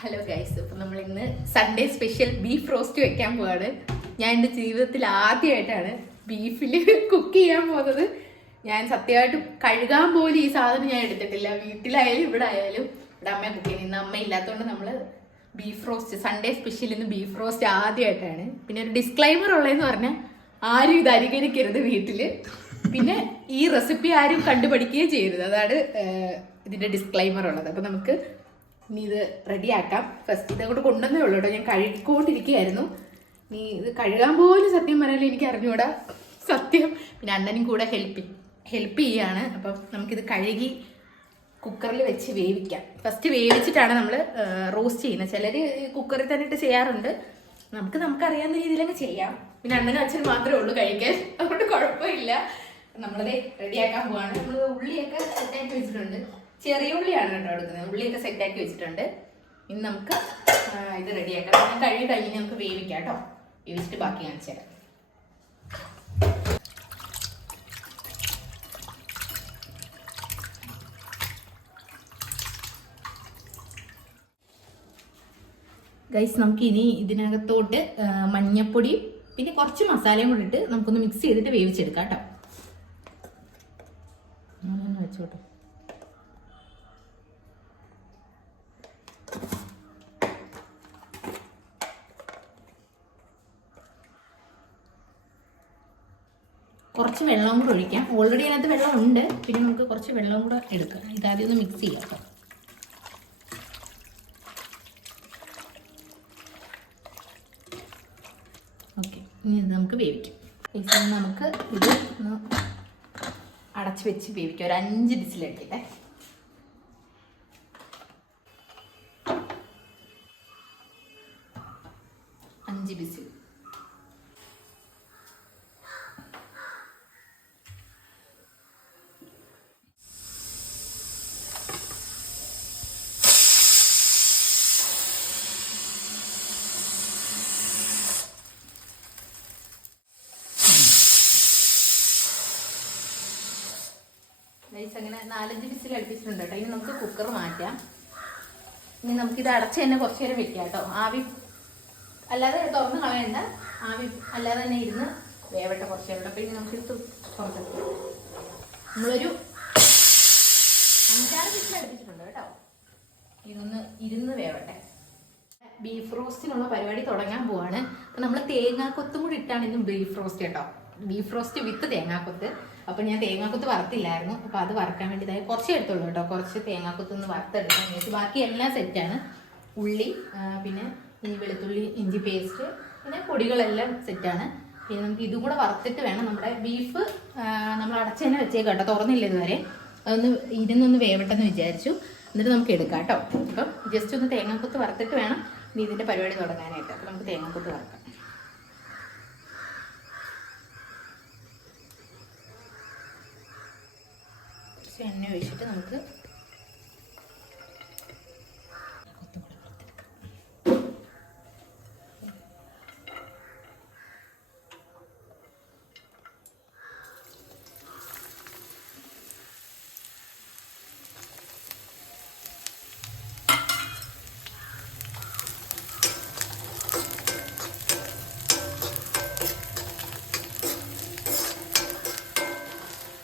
Hello guys, അപ്പം നമ്മളിന്ന് Sunday special beef roast വെക്കാൻ പോവാണ്. ഞാൻ എൻ്റെ ജീവിതത്തിൽ ആദ്യമായിട്ടാണ് ബീഫിൽ കുക്ക് ചെയ്യാൻ പോകുന്നത്. ഞാൻ സത്യമായിട്ടും കഴുകാൻ പോലും ഈ സാധനം ഞാൻ എടുത്തിട്ടില്ല. വീട്ടിലായാലും ഇവിടെ ആയാലും ഇവിടെ അമ്മ കുക്ക് ചെയ്യുന്നത്. ഇന്ന് അമ്മ ഇല്ലാത്തതുകൊണ്ട് നമ്മൾ ബീഫ് റോസ്റ്റ് സൺഡേ സ്പെഷ്യൽ ഇന്ന് ബീഫ് റോസ്റ്റ് ആദ്യമായിട്ടാണ്. പിന്നെ ഒരു ഡിസ്ക്ലൈമർ ഉള്ളതെന്ന് പറഞ്ഞാൽ ആരും ഇത് അനുകരിക്കരുത് വീട്ടിൽ. പിന്നെ ഈ റെസിപ്പി ആരും കണ്ടുപഠിക്കുകയും ചെയ്യരുത്. അതാണ് ഇതിൻ്റെ ഡിസ്ക്ലൈമർ ഉള്ളത്. അപ്പം നമുക്ക് ഇനി ഇത് റെഡിയാക്കാം. ഫസ്റ്റ് ഇതങ്ങോട്ട് കൊണ്ടുവന്നേ ഉള്ളൂ കേട്ടോ. ഞാൻ കഴുകിക്കൊണ്ടിരിക്കുകയായിരുന്നു. നീ ഇത് കഴുകാൻ പോലും സത്യം പറയാൻ എനിക്ക് അറിഞ്ഞൂടാ സത്യം. പിന്നെ അണ്ണനും കൂടെ ഹെൽപ്പ് ചെയ്യാണ്. അപ്പം നമുക്കിത് കഴുകി കുക്കറിൽ വെച്ച് വേവിക്കാം. ഫസ്റ്റ് വേവിച്ചിട്ടാണ് നമ്മൾ റോസ്റ്റ് ചെയ്യുന്നത്. ചിലർ കുക്കറിൽ തന്നെ ഇട്ട് ചെയ്യാറുണ്ട്. നമുക്കറിയാവുന്ന രീതിയിലങ്ങ് ചെയ്യാം. പിന്നെ അണ്ണനും അച്ഛൻ മാത്രമേ ഉള്ളൂ കഴിക്കാൻ, അതുകൊണ്ട് കുഴപ്പമില്ല. നമ്മളത് റെഡിയാക്കാൻ പോവാണ്. നമ്മൾ ഉള്ളിയൊക്കെ സെറ്റാക്കി വെച്ചിട്ടുണ്ട്. ചെറിയ ഉള്ളിയാണ് കേട്ടോ എടുക്കുന്നത്. ഉള്ളിയൊക്കെ സെറ്റാക്കി വെച്ചിട്ടുണ്ട്. ഇനി നമുക്ക് ഇത് റെഡിയാക്കാം. ഞാൻ കഴുകി കഴിഞ്ഞ് നമുക്ക് വേവിക്കാം കേട്ടോ. വേവിച്ചിട്ട് ബാക്കി കാണിച്ചു തരാം. ഗൈസ്, നമുക്ക് ഇനി ഇതിനകത്തോട്ട് മഞ്ഞപ്പൊടിയും പിന്നെ കുറച്ച് മസാലയും കൂടി ഇട്ട് നമുക്കൊന്ന് മിക്സ് ചെയ്തിട്ട് വേവിച്ചെടുക്കാം കേട്ടോ. അങ്ങനെ വെച്ചോട്ടോ. കുറച്ച് വെള്ളം കൂടെ ഒഴിക്കാം. ഓൾറെഡി അതിനകത്ത് വെള്ളം ഉണ്ട്. പിന്നെ നമുക്ക് കുറച്ച് വെള്ളം കൂടെ എടുക്കാം. ഇതാദ്യം ഒന്ന് മിക്സ് ചെയ്യാം കേട്ടോ. ഓക്കെ, ഇനി ഇത് നമുക്ക് വേവിക്കാം. നമുക്ക് ഇത് ഒന്ന് അടച്ച് വെച്ച് വേവിക്കാം. ഒരു 5 വിസിലടിക്കട്ടെ. 5 വിസിൽ. അങ്ങനെ 4-5 വിസിൽ അടുപ്പിച്ചിട്ടുണ്ട് കേട്ടോ. ഇനി നമുക്ക് കുക്കർ മാറ്റാം. ഇനി നമുക്കിത് അടച്ച് തന്നെ കുറച്ച് നേരം വെക്കാം കേട്ടോ. ആവി അല്ലാതെ തുറന്ന് കളയണ്ട. ആവി അല്ലാതെ തന്നെ ഇരുന്ന് വേവട്ടെ കുറച്ച് നേരം. അപ്പം ഇനി നമുക്കിത് തുറന്നെടുക്കാം. നമ്മളൊരു 5-6 വിസിൽ അടുപ്പിച്ചിട്ടുണ്ട് കേട്ടോ. ഇതൊന്ന് ഇരുന്ന് വേവട്ടെ. ബീഫ് റോസ്റ്റിനുള്ള പരിപാടി തുടങ്ങാൻ പോവാണ്. അപ്പം നമ്മൾ തേങ്ങാക്കൊത്തും കൂടി ഇട്ടാണ് ഇന്ന് ബീഫ് റോസ്റ്റ് കേട്ടോ. ബീഫ് റോസ്റ്റ് വിത്ത് തേങ്ങാക്കൊത്ത്. അപ്പം ഞാൻ തേങ്ങാക്കൊത്ത് വറുത്തില്ലായിരുന്നു. അപ്പോൾ അത് വറുക്കാൻ വേണ്ടി കുറച്ചേ എടുത്തുള്ളൂ കേട്ടോ. കുറച്ച് തേങ്ങാക്കൊത്തൊന്ന് വറുത്തെടുക്കാൻ വേണ്ടി. ബാക്കി എല്ലാം സെറ്റാണ്. ഉള്ളി, പിന്നെ ഈ വെളുത്തുള്ളി ഇഞ്ചി പേസ്റ്റ്, പിന്നെ പൊടികളെല്ലാം സെറ്റാണ്. പിന്നെ നമുക്ക് ഇതും കൂടെ വറുത്തിട്ട് വേണം നമ്മുടെ ബീഫ് നമ്മൾ അടച്ച് തന്നെ വെച്ചേക്കാം കേട്ടോ. തുറന്നില്ല ഇതുവരെ. അതൊന്ന് ഇരുന്നൊന്ന് വേവട്ടെന്ന് വിചാരിച്ചു. എന്നിട്ട് നമുക്ക് എടുക്കാം കേട്ടോ. അപ്പം ജസ്റ്റ് ഒന്ന് തേങ്ങാക്കൊത്ത് വറുത്തിട്ട് വേണം ഇനി ഇതിൻ്റെ പരിപാടി തുടങ്ങാനായിട്ട്. അപ്പം നമുക്ക് തേങ്ങാക്കൊത്ത് വറുക്കാം. എണ്ണ ഒഴിച്ചിട്ട് നമുക്ക്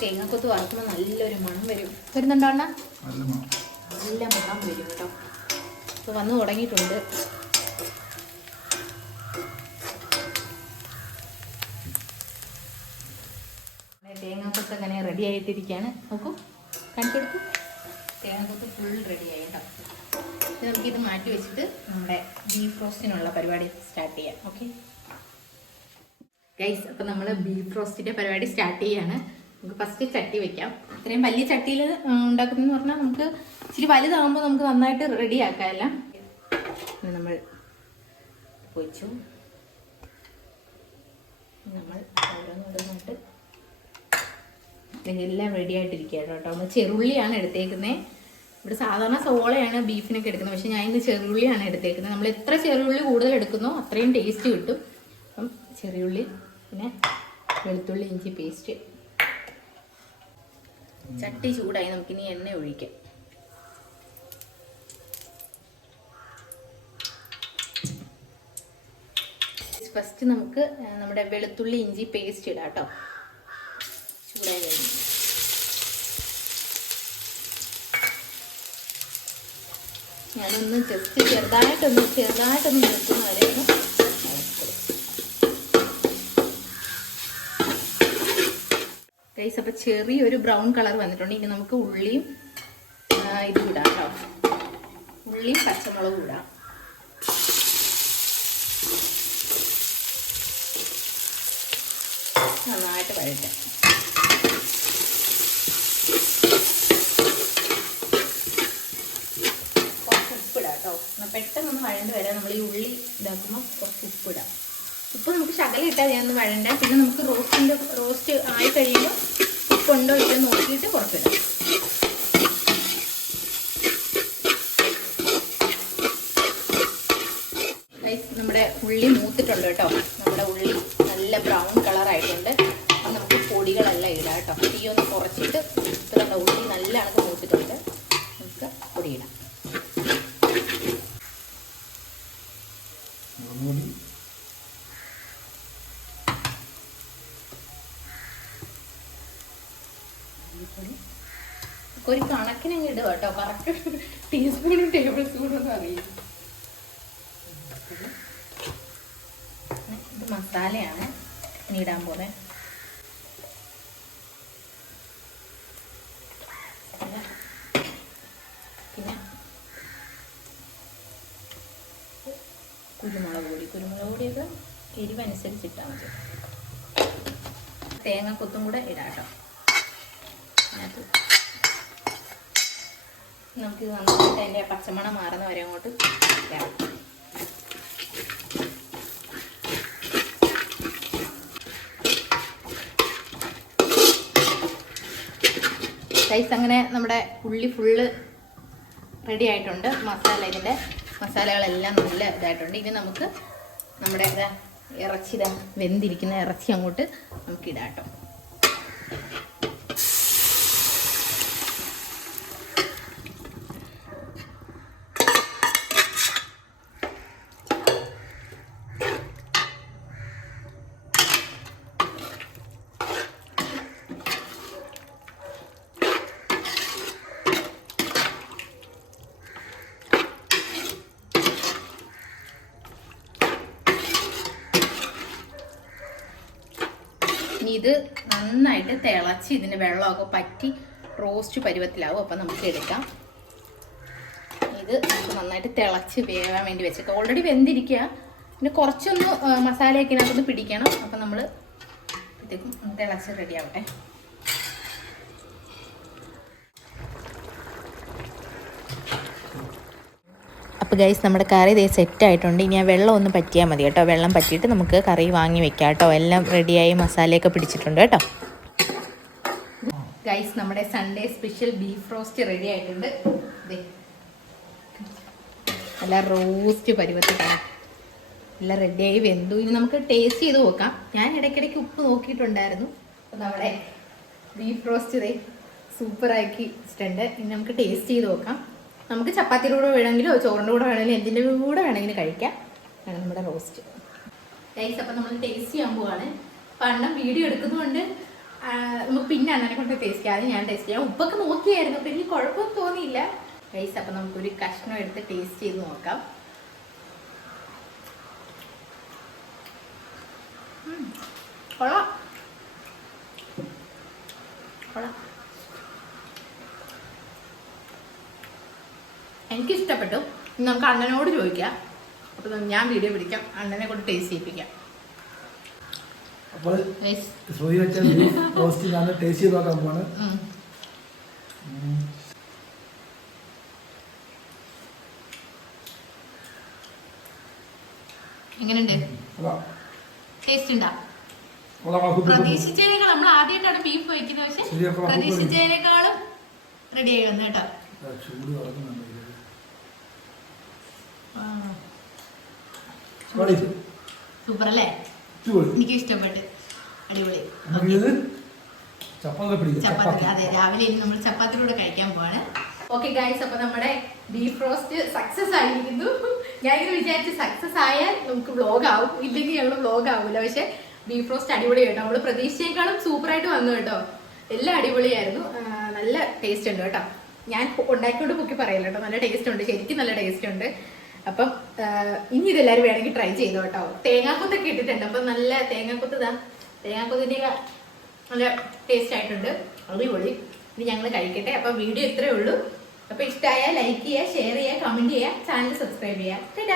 തേങ്ങാക്കൊത്ത് വറുക്കുമ്പോൾ നല്ലൊരു മണം വരുന്നുണ്ടോ അണ്ണാ? നല്ല മണം വരും കേട്ടോ. ഇപ്പോൾ വന്ന് തുടങ്ങിയിട്ടുണ്ട്. തേങ്ങാക്കൊത്ത് അങ്ങനെ റെഡി ആയിട്ടിരിക്കുകയാണ്. നോക്കൂ, കാണിച്ചെടുക്കൂ. തേങ്ങാക്കൊത്ത് ഫുൾ റെഡി ആയി കേട്ടോ. നമുക്കിത് മാറ്റി വെച്ചിട്ട് നമ്മുടെ ബീഫ് റോസ്റ്റിനുള്ള പരിപാടി സ്റ്റാർട്ട് ചെയ്യാം. ഓക്കെ ഗൈസ്, അപ്പം നമ്മൾ ബീഫ് റോസ്റ്റിൻ്റെ പരിപാടി സ്റ്റാർട്ട് ചെയ്യാണ്. നമുക്ക് ഫസ്റ്റ് ചട്ടി വെക്കാം. ഇത്രയും വലിയ ചട്ടിയിൽ ഉണ്ടാക്കുന്നതെന്ന് പറഞ്ഞാൽ നമുക്ക് ഇച്ചിരി വലുതാകുമ്പോൾ നമുക്ക് നന്നായിട്ട് റെഡി ആക്കാം എല്ലാം. നമ്മൾ പൊരിച്ചു. നമ്മൾ ഓരോന്നോരോന്നായിട്ട് എല്ലാം റെഡി ആയിട്ടിരിക്കുകയാണ് കേട്ടോ. നമ്മൾ ചെറുള്ളിയാണ് എടുത്തേക്കുന്നത്. ഇവിടെ സാധാരണ സോളയാണ് ബീഫിനൊക്കെ എടുക്കുന്നത്. പക്ഷേ ഞാൻ ഇന്ന് ചെറുള്ളിയാണ് എടുത്തേക്കുന്നത്. നമ്മൾ എത്ര ചെറുള്ളി കൂടുതൽ എടുക്കുന്നോ അത്രയും ടേസ്റ്റ് കിട്ടും. അപ്പം ചെറിയുള്ളി, പിന്നെ വെളുത്തുള്ളി ഇഞ്ചി പേസ്റ്റ്. ചട്ടി ചൂടായി, നമുക്കിനി എണ്ണ ഒഴിക്കാം. ഫസ്റ്റ് നമുക്ക് നമ്മുടെ വെളുത്തുള്ളി ഇഞ്ചി പേസ്റ്റ് ഇടാം കേട്ടോ. ചൂടായി കഴിഞ്ഞു. ഞാനൊന്ന് ജസ്റ്റ് ചെറുതായിട്ടൊന്ന് നിർത്തുന്ന വരെ ഒന്ന് ഗൈസ്. അപ്പോൾ ചെറിയൊരു ബ്രൗൺ കളർ വന്നിട്ടുണ്ട്. ഇനി നമുക്ക് ഉള്ളിയും ഇതും ഇടാം കേട്ടോ. ഉള്ളിയും പച്ചമുളകും ഇടാം. നന്നായിട്ട് വഴറ്റാം. കുറച്ച് ഉപ്പിടാം കേട്ടോ. പെട്ടെന്ന് വഴണ്ട് വരാം. നമ്മൾ ഈ ഉള്ളി ഇതാക്കുമ്പോൾ കുറച്ച് ഉപ്പിടാം. ഉപ്പ് നമുക്ക് ശകലം ഇട്ടാൽ ഞാൻ ഒന്ന് വഴണ്ട. പിന്നെ നമുക്ക് റോസ്റ്റ് ആയി കഴിയുമ്പോൾ ഉപ്പുണ്ടോ ഇല്ല നോക്കിയിട്ട് കുറച്ചിടാം. നമ്മുടെ ഉള്ളി മൂത്തിട്ടുണ്ട് കേട്ടോ. നമ്മുടെ ഉള്ളി നല്ല ബ്രൗൺ കളറായിട്ടുണ്ട്. നമുക്ക് പൊടികളെല്ലാം ഇടാം കേട്ടോ. തീ ഒന്ന് കുറച്ചിട്ട് ഇത്ര ഉള്ളി നല്ല അണക്ക് മൂത്തിട്ടുണ്ട്. നമുക്ക് പൊടിയിടാം. ഒരു കണക്കിനങ്ങ് ഇടുക കേട്ടോ. കറക്റ്റ് ടീസ്പൂണും ടേബിൾ സ്പൂണും ഒന്നും അറിയില്ല. ഇത് മസാലയാണ് ഇനി ഇടാൻ പോകുന്നത്. പിന്നെ കുരുമുളക് പൊടിയൊക്കെ എരിവനുസരിച്ചിട്ടാൽ മതി. തേങ്ങക്കൊത്തും കൂടെ ഇടാം കേട്ടോ. അതിനകത്ത് നമുക്കിത് നന്നായിട്ട് അതിൻ്റെ പച്ചമണം മാറുന്ന വരെ അങ്ങോട്ട് ഇടാം. ഗൈസ് അങ്ങനെ നമ്മുടെ ഉള്ളി ഫുള്ള് റെഡി ആയിട്ടുണ്ട്. ഇതിൻ്റെ മസാലകളെല്ലാം നല്ല ഇതായിട്ടുണ്ട്. ഇനി നമുക്ക് നമ്മുടെ ഇറച്ചി വെന്തിരിക്കുന്ന ഇറച്ചി അങ്ങോട്ട് നമുക്ക് ഇടാം കേട്ടോ. ഇത് നന്നായിട്ട് തിളച്ച് ഇതിൻ്റെ വെള്ളമൊക്കെ പറ്റി റോസ്റ്റ് പരുവത്തിലാവും. അപ്പം നമുക്ക് എടുക്കാം. ഇത് നമുക്ക് നന്നായിട്ട് തിളച്ച് വേവാൻ വേണ്ടി വെച്ചേക്കാം. ഓൾറെഡി വെന്തിരിക്കുക. പിന്നെ കുറച്ചൊന്ന് മസാലയൊക്കെ ഇതിനകത്തൊന്ന് പിടിക്കണം. അപ്പം നമ്മൾ ഇതേക്കും തിളച്ച് റെഡി ആവട്ടെ. അപ്പോൾ ഗൈസ് നമ്മുടെ കറി ഇതേ സെറ്റായിട്ടുണ്ട്. ഇനി ആ വെള്ളം ഒന്ന് പറ്റിയാൽ മതി കേട്ടോ. വെള്ളം പറ്റിയിട്ട് നമുക്ക് കറി വാങ്ങി വെക്കാം കേട്ടോ. എല്ലാം റെഡിയായി മസാലയൊക്കെ പിടിച്ചിട്ടുണ്ട് കേട്ടോ. ഗൈസ് നമ്മുടെ Sunday special beef roast ready ആയിട്ടുണ്ട്. നല്ല റോസ്റ്റ് പരുവത്തിലാണ് എല്ലാം റെഡിയായി വെന്തു. ഇനി നമുക്ക് ടേസ്റ്റ് ചെയ്ത് നോക്കാം. ഞാൻ ഇടയ്ക്കിടയ്ക്ക് ഉപ്പ് നോക്കിയിട്ടുണ്ടായിരുന്നു. അപ്പോൾ നമ്മുടെ ബീഫ് റോസ്റ്റ് സൂപ്പറാക്കി വെച്ചിട്ടുണ്ട്. ഇനി നമുക്ക് ടേസ്റ്റ് ചെയ്ത് നോക്കാം. നമുക്ക് ചപ്പാത്തിയുടെ കൂടെ വേണമെങ്കിലോ ചോറിൻ്റെ കൂടെ വേണമെങ്കിലും എന്തിൻ്റെ കൂടെ വേണമെങ്കിലും കഴിക്കാം. ആണ് നമ്മുടെ റോസ്റ്റ് ഗൈസ്. അപ്പം നമ്മൾ ടേസ്റ്റ് ചെയ്യാൻ പോവാണ്. അപ്പം അണ്ണൻ വീഡിയോ എടുക്കുന്നതുകൊണ്ട് നമുക്ക് പിന്നെ അണ്ണനെ കൊണ്ട് ടേസ്റ്റ് ചെയ്യാം. അത് ഞാൻ ടേസ്റ്റ് ചെയ്യാം. ഉപ്പൊക്കെ നോക്കിയായിരുന്നു. അപ്പം എനിക്ക് കുഴപ്പമൊന്നും തോന്നിയില്ല ഗൈസ്. അപ്പം നമുക്കൊരു കഷ്ണം എടുത്ത് ടേസ്റ്റ് ചെയ്ത് നോക്കാം. കൊള്ളാം. എനിക്കിഷ്ടപ്പെട്ടു. നമുക്ക് അണ്ണനോട് ചോദിക്കാം. അപ്പം ഞാൻ വീഡിയോ പിടിക്കാം. അണ്ണനെ കൊണ്ട് ടേസ്റ്റ് ചെയ്യിപ്പിക്കാം. എങ്ങനെയുണ്ട്? ടേസ്റ്റ് ഉണ്ടാ? പ്രതീക്ഷിച്ചതിനേക്കാൾ നമ്മൾ ആദ്യമായിട്ടാണ് ബീഫ് വയ്ക്കുന്നത്. പക്ഷെ പ്രതീക്ഷിച്ചതിനേക്കാളും റെഡി ആയി വന്നു കേട്ടോ. സൂപ്പർ അല്ലേ? എനിക്ക് ഇഷ്ടപ്പെട്ടു. അടിപൊളി. ചപ്പാത്തി. അതെ, രാവിലെ ഇനി നമ്മൾ ചപ്പാത്തിയുടെ കഴിക്കാൻ പോവാണ്. ഓക്കെ ഗൈസ്, അപ്പൊ നമ്മുടെ ബീഫ് റോസ്റ്റ് സക്സസ് ആയിരിക്കുന്നു. ഞാൻ ഇങ്ങനെ വിചാരിച്ച് സക്സസ് ആയാൽ നമുക്ക് വ്ലോഗ് ആവും, ഇല്ലെങ്കിൽ ഞങ്ങൾ വ്ലോഗ് ആവൂല. പക്ഷെ ബീഫ് റോസ്റ്റ് അടിപൊളി കേട്ടോ, നമ്മള് പ്രതീക്ഷിച്ചേക്കാളും സൂപ്പറായിട്ട് വന്നു കേട്ടോ. എല്ലാം അടിപൊളിയായിരുന്നു, നല്ല ടേസ്റ്റ് ഉണ്ട് കേട്ടോ. ഞാൻ ഉണ്ടാക്കിയോണ്ട് പൊക്കി പറയില്ല കേട്ടോ, നല്ല ടേസ്റ്റ് ഉണ്ട്, ശരിക്കും നല്ല ടേസ്റ്റ് ഉണ്ട്. അപ്പം ഇനി ഇതെല്ലാവരും വേണമെങ്കിൽ ട്രൈ ചെയ്തോ കേട്ടോ. തേങ്ങാക്കൊത്തൊക്കെ ഇട്ടിട്ടുണ്ട്, അപ്പം നല്ല തേങ്ങാക്കൊത്തിന്റെ നല്ല ടേസ്റ്റ് ആയിട്ടുണ്ട്, അടിപൊളി. ഇനി ഞങ്ങൾ കഴിക്കട്ടെ. അപ്പം വീഡിയോ ഇത്രയേ ഉള്ളൂ. അപ്പൊ ഇഷ്ടമായാൽ ലൈക്ക് ചെയ്യുക, ഷെയർ ചെയ്യുക, കമന്റ് ചെയ്യുക, ചാനൽ സബ്സ്ക്രൈബ് ചെയ്യുക.